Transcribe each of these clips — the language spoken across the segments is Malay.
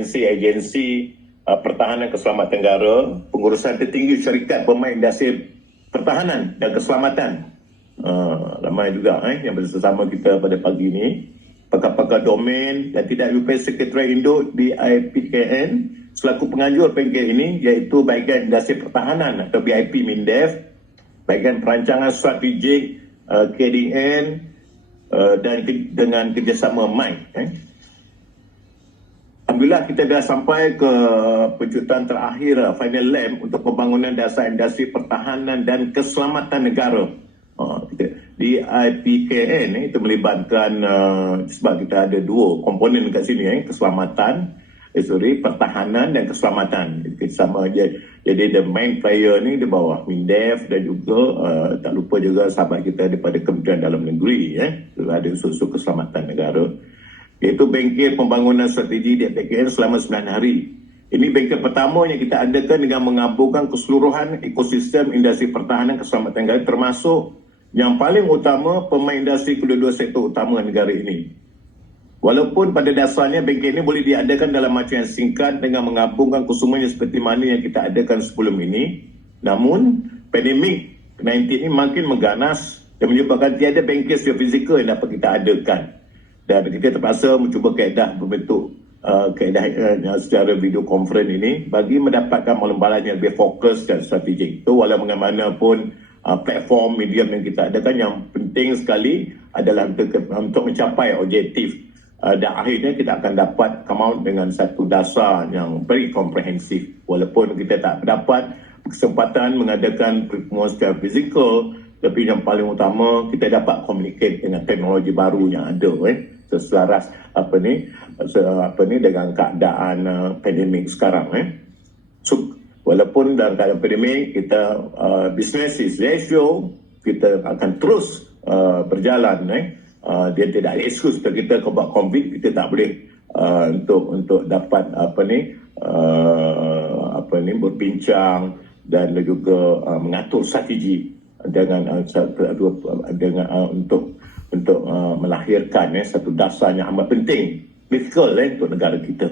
agensi pertahanan keselamatan negara, pengurusan tertinggi syarikat pemain industri pertahanan dan keselamatan. Ramai juga yang bersama kita pada pagi ini. Pakar-pakar domain dan tidak lupa Sekretariat Induk di IPKN selaku penganjur bengkel ini, iaitu bahagian industri pertahanan atau BIP MINDEF, bahagian perancangan strategik KDN dan dengan kerjasama MIC. Alhamdulillah kita dah sampai ke pencutan terakhir final lab untuk pembangunan dasar industri pertahanan dan keselamatan negara. Di IPKN itu melibatkan sebab kita ada dua komponen kat sini, pertahanan dan keselamatan. Sama je. Jadi the main player ni di bawah MINDEF dan juga tak lupa juga sahabat kita daripada Kementerian Dalam Negeri, ada unsur-unsur keselamatan negara, iaitu bengkel pembangunan strategi di IPKN selama 9 hari. Ini bengkel pertama yang kita adakan dengan mengaburkan keseluruhan ekosistem industri pertahanan keselamatan negara, termasuk yang paling utama pemain industri kedua-dua sektor utama negara ini. Walaupun pada dasarnya bengkel ini boleh diadakan dalam masa yang singkat dengan menggabungkan kesemuanya seperti mana yang kita adakan sebelum ini, namun pandemik 19 ini makin mengganas dan menyebabkan tiada bengkel secara fizikal yang dapat kita adakan. Dan kita terpaksa mencuba kaedah berbentuk kaedah secara video conference ini bagi mendapatkan malam-malam yang lebih fokus dan strategik. Itu walau bagaimanapun platform medium yang kita adakan, yang penting sekali adalah untuk mencapai objektif dan akhirnya kita akan dapat come out dengan satu dasar yang very komprehensif. Walaupun kita tak dapat kesempatan mengadakan pertemuan secara fizikal, tapi yang paling utama kita dapat communicate dengan teknologi baru yang ada seselaras dengan keadaan pandemik sekarang. So, walaupun dalam keadaan pandemik kita business is ratio, kita akan terus berjalan. Dia tidak ada excuse untuk kita buat COVID, kita tak boleh untuk dapat berbincang dan juga mengatur strategi dengan untuk melahirkan satu dasar yang amat penting, critical untuk negara kita.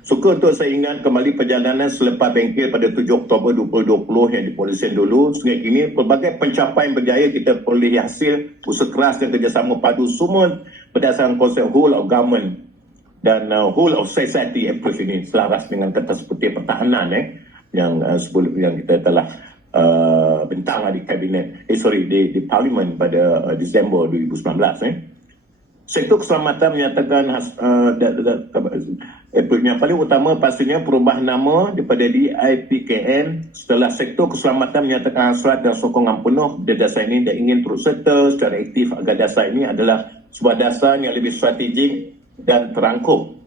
Suka untuk saya ingat kembali perjalanan selepas bengkel pada 7 Oktober 2020 yang dipoliskan dulu. Sehingga kini pelbagai pencapaian berjaya kita peroleh hasil usaha keras dan kerjasama padu semua berdasarkan konsep whole of government dan whole of society approach ini, selaras dengan kata seperti pertahanan yang sebelum yang kita telah bentang di kabinet di parlimen pada Disember 2019. Sektor keselamatan menyatakan yang paling utama pastinya perubahan nama daripada DIPKN setelah sektor keselamatan menyatakan hasrat dan sokongan penuh pada dasar ini dan ingin turut serta secara aktif agar dasar ini adalah sebuah dasar yang lebih strategik dan terangkum.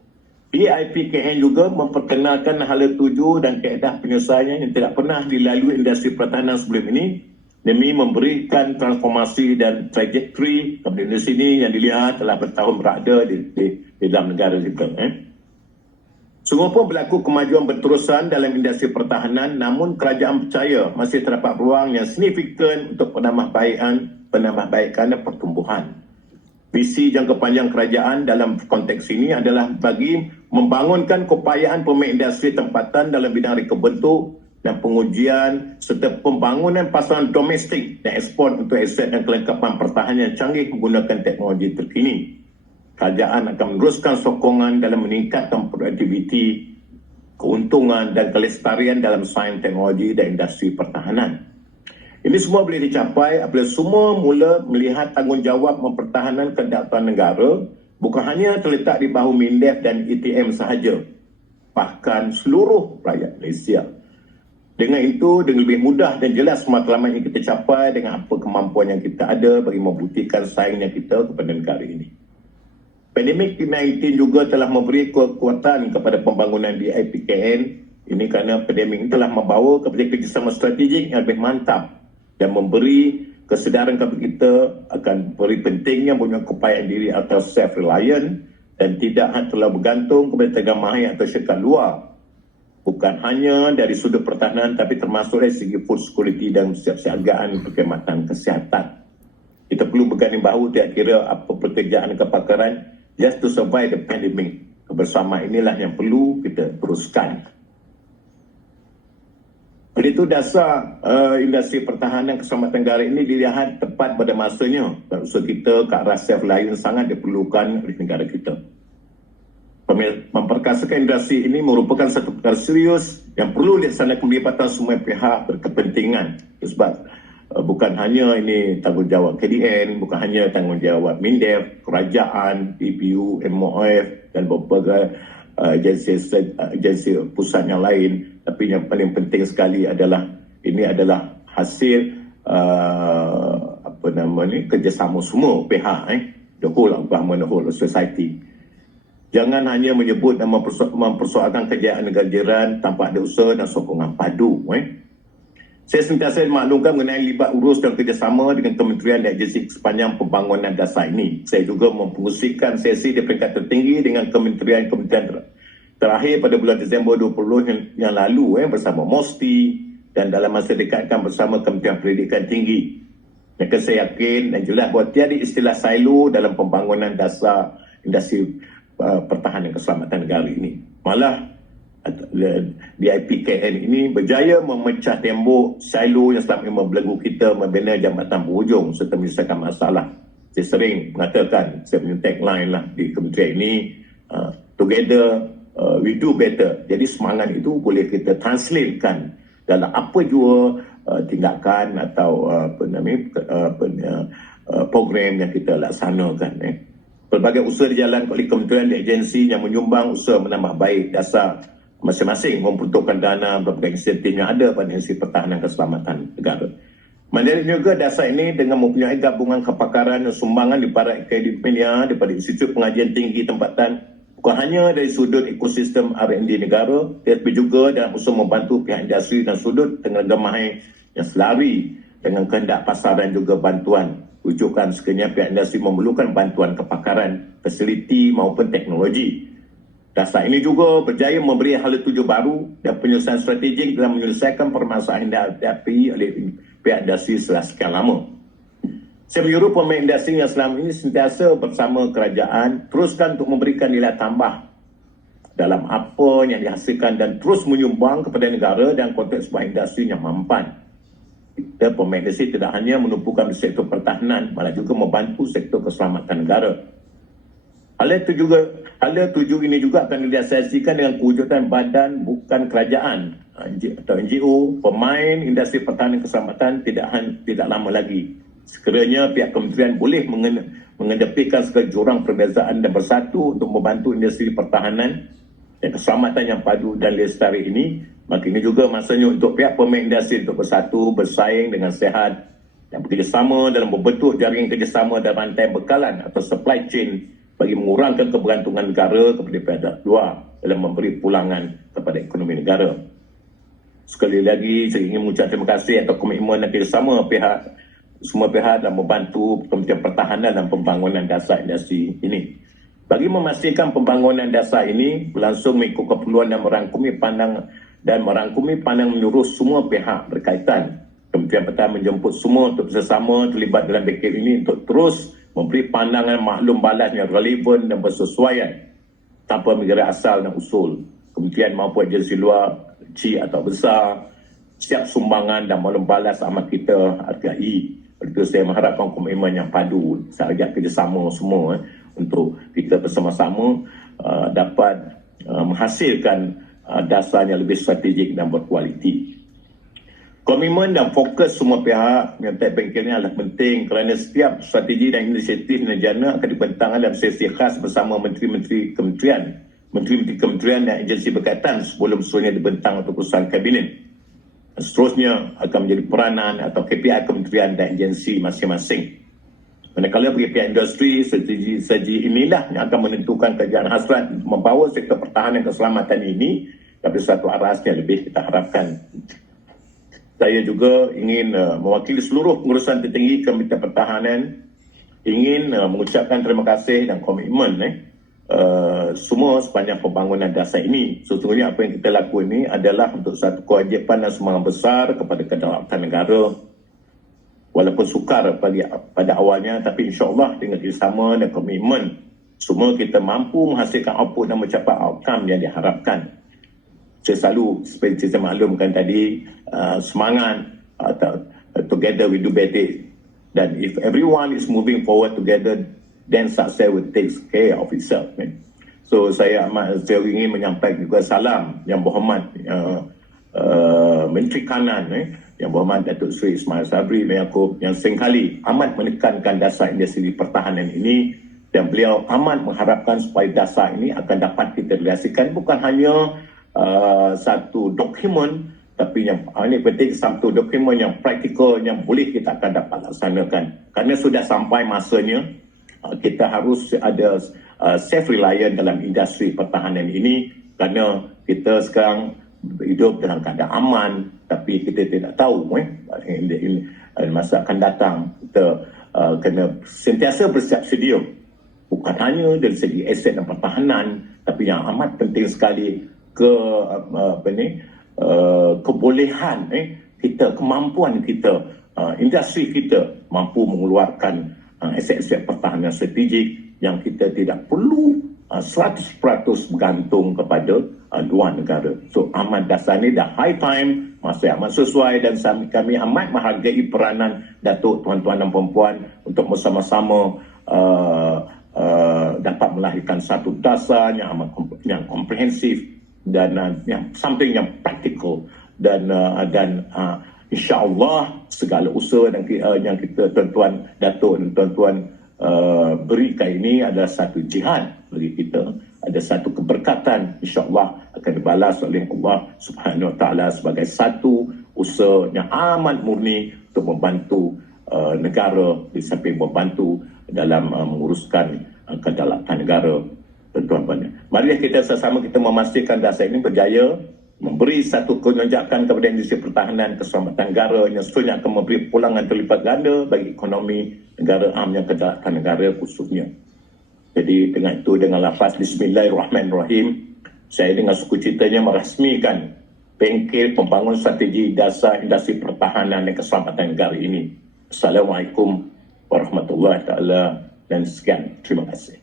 DIPKN juga memperkenalkan hala tuju dan kaedah penyelesaian yang tidak pernah dilalui industri pertahanan sebelum ini demi memberikan transformasi dan trajektori kepada industri ini yang dilihat telah bertahun berada di dalam negara kita. Sungguh pun berlaku kemajuan berterusan dalam industri pertahanan, namun kerajaan percaya masih terdapat ruang yang signifikan untuk penambahbaikan dan pertumbuhan. Visi jangka panjang kerajaan dalam konteks ini adalah bagi membangunkan keupayaan pemain industri tempatan dalam bidang reka bentuk dan pengujian serta pembangunan pasaran domestik dan ekspor untuk aset dan kelengkapan pertahanan yang canggih menggunakan teknologi terkini. Kerajaan akan meneruskan sokongan dalam meningkatkan produktiviti, keuntungan dan kelestarian dalam sains teknologi dan industri pertahanan. Ini semua boleh dicapai apabila semua mula melihat tanggungjawab mempertahankan kedaulatan negara bukan hanya terletak di bahu MINDEF dan ETM sahaja, bahkan seluruh rakyat Malaysia. Dengan itu, dengan lebih mudah dan jelas matlamat yang kita capai dengan apa kemampuan yang kita ada bagi membuktikan saingnya kita kepada negara ini. Pandemik COVID-19 juga telah memberi kekuatan kepada pembangunan di IPKN. Ini kerana pandemik ini telah membawa kepada kerjasama strategik yang lebih mantap dan memberi kesedaran kepada kita akan beri pentingnya punya keupayaan diri atau self-reliant dan tidak terlalu bergantung kepada tenaga mahir atau syarikat luar. Bukan hanya dari sudut pertahanan tapi termasuk dari segi food security dan kesiapsiagaan perkhidmatan kesihatan. Kita perlu berganding bahu, tidak kira apa pekerjaan kepakaran, just to survive the pandemic. kebersamaan inilah yang perlu kita teruskan. Oleh itu dasar industri pertahanan keselamatan negara ini dilihat tepat pada masanya. Usaha kita ke arah self-reliance sangat diperlukan oleh negara kita. Memperkasakan industri ini merupakan satu perkara serius yang perlu dilaksanakan pelibatan semua pihak berkepentingan. Sebab bukan hanya ini tanggungjawab KDN, bukan hanya tanggungjawab MINDEF, kerajaan, DPU, MOF dan berbagai agensi pusat yang lain. Tapi yang paling penting sekali adalah ini adalah hasil kerjasama semua pihak, the whole of government, the whole of society. Jangan hanya menyebut dan mempersoalkan kejayaan negara jiran tanpa ada usaha dan sokongan padu. Saya sentiasa maklumkan mengenai libat urus dan kerjasama dengan kementerian dan agensi sepanjang pembangunan dasar ini. Saya juga mempengusikan sesi di peringkat tertinggi dengan kementerian-kementerian terakhir pada bulan Disember 20 yang lalu bersama MOSTI dan dalam masa dekat akan bersama Kementerian Pendidikan Tinggi. Maka saya yakin dan jelas bahawa tiada istilah silo dalam pembangunan dasar industri pertahanan keselamatan negara ini. Malah DIPKN ini berjaya memecah tembok silo yang selama ini membelenggu kita membina jambatan berhujung serta menyelesaikan masalah. Saya sering mengatakan, saya punya tagline lah di kementerian ini, together we do better. Jadi semangat itu boleh kita translatekan dalam apa jua tindakan atau program yang kita laksanakan. Pelbagai usaha dijalankan oleh kementerian dan agensi yang menyumbang usaha menambah baik dasar masing-masing memperuntukkan dana berbagai insentif yang ada pada institusi pertahanan keselamatan negara. Mandarin juga dasar ini dengan mempunyai gabungan kepakaran dan sumbangan di para akademia daripada institut pengajian tinggi tempatan, bukan hanya dari sudut ekosistem R&D negara, tetapi juga dalam usaha membantu pihak industri dan sudut tenggamahan yang selari dengan kehendak pasaran juga bantuan. Rujukan sekiranya pihak industri memerlukan bantuan kepakaran, fasiliti maupun teknologi. Dasar ini juga berjaya memberi hala tuju baru dan penyelesaian strategik dalam menyelesaikan permasalahan yang dihadapi oleh pihak industri setelah sekian lama. Saya menyuruh pemain industri yang selama ini sentiasa bersama kerajaan teruskan untuk memberikan nilai tambah dalam apa yang dihasilkan dan terus menyumbang kepada negara dan konteks sebuah industri yang mampan. Kita pemain industri tidak hanya menumpukan di sektor pertahanan, malah juga membantu sektor keselamatan negara. Hal tuju ini juga akan diasasikan dengan kewujudan badan bukan kerajaan atau NGO, pemain industri pertahanan keselamatan tidak lama lagi. Sekiranya pihak kementerian boleh mengedepankan segala jurang perbezaan dan bersatu untuk membantu industri pertahanan dan keselamatan yang padu dan lestari ini, maka ini juga masanya untuk pihak pemain industri untuk bersatu, bersaing dengan sehat dan bekerjasama dalam membentuk jaringan kerjasama dan rantai bekalan atau supply chain bagi mengurangkan kebergantungan negara kepada pihak luar dalam memberi pulangan kepada ekonomi negara. Sekali lagi, saya ingin mengucapkan terima kasih atas komitmen dan kerjasama semua pihak dalam membantu Kementerian Pertahanan dan pembangunan dasar industri ini. Bagi memastikan pembangunan dasar ini berlangsung mengikut keperluan dan merangkumi pandang menyeluruh semua pihak berkaitan, Kementerian Pertahanan menjemput semua untuk bersama terlibat dalam BKM ini untuk terus memberi pandangan maklum balas yang relevan dan bersesuaian tanpa mengira asal dan usul. Kementerian maupun agensi luar, kecil atau besar, siap sumbangan dan maklum balas amat kita hargai. Oleh itu saya mengharapkan komitmen yang padu, saya ajak kerjasama semua untuk kita bersama-sama dapat menghasilkan dasar yang lebih strategik dan berkualiti. Komitmen dan fokus semua pihak menyertai bengkelnya adalah penting kerana setiap strategi dan inisiatif negara akan dibentangkan dalam sesi khas bersama menteri-menteri kementerian dan agensi berkaitan sebelum seluruhnya dibentang untuk keputusan kabinet. Seterusnya akan menjadi peranan atau KPI kementerian dan agensi masing-masing. Manakala bagi pihak industri, strategi inilah yang akan menentukan kerjaan hasrat membawa sektor pertahanan keselamatan ini kepada satu arah yang lebih kita harapkan. Saya juga ingin mewakili seluruh pengurusan tertinggi Kementerian Pertahanan ingin mengucapkan terima kasih dan komitmen semua sepanjang pembangunan dasar ini. Sesungguhnya apa yang kita lakukan ini adalah untuk satu kewajipan dan semangat besar kepada kedaulatan negara. Walaupun sukar pada awalnya, tapi insyaAllah dengan kerjasama dan komitmen semua kita mampu menghasilkan output dan mencapai outcome yang diharapkan. Saya selalu, seperti saya maklumkan tadi, semangat, together we do better. Dan if everyone is moving forward together, then success will take care of itself. So saya ingin menyampaikan juga salam yang berhormat Menteri Kanan yang berhormat Datuk Seri Ismail Sabri bin Yaakob, yang seringkali amat menekankan dasar industri pertahanan ini, dan beliau amat mengharapkan supaya dasar ini akan dapat kita realisasikan bukan hanya satu dokumen, tapi yang ini penting, satu dokumen yang praktikal yang boleh kita akan dapat laksanakan. Kerana sudah sampai masanya kita harus ada self-reliant dalam industri pertahanan ini, kerana kita sekarang hidup dalam keadaan aman, tapi kita tidak tahu masa akan datang. Kita kena sentiasa bersiap sedia, bukan hanya dari segi aset dan pertahanan, tapi yang amat penting sekali kebolehan kita, kemampuan kita, industri kita mampu mengeluarkan aset-aset pertahanan strategik yang kita tidak perlu 100% bergantung kepada dua negara. So amat dasar ni dah high time, masa amat sesuai, dan kami amat menghargai peranan Datuk, tuan-tuan dan perempuan untuk bersama-sama dapat melahirkan satu dasar yang komprehensif dan something yang practical, dan insya-Allah segala usaha yang kita tuan-tuan Datuk dan tuan-tuan berikan ini adalah satu jihad bagi kita, ada satu keberkatan, insya-Allah akan dibalas oleh Allah Subhanahu Wa Taala sebagai satu usaha yang amat murni untuk membantu negara, di samping membantu dalam menguruskan kedaulatan negara. Tuan-tuan, mari kita sama-sama kita memastikan dasar ini berjaya, memberi satu penonjakan kepada industri pertahanan keselamatan negara yang seterusnya akan memberi pulangan terlipat ganda bagi ekonomi negara amnya, kedaulatan negara khususnya. Jadi dengan itu, dengan lafaz Bismillahirrahmanirrahim, saya dengan sukacitanya merasmikan bengkel pembangunan strategi dasar industri pertahanan dan keselamatan negara ini. Assalamualaikum warahmatullahi taala dan sekian. Terima kasih.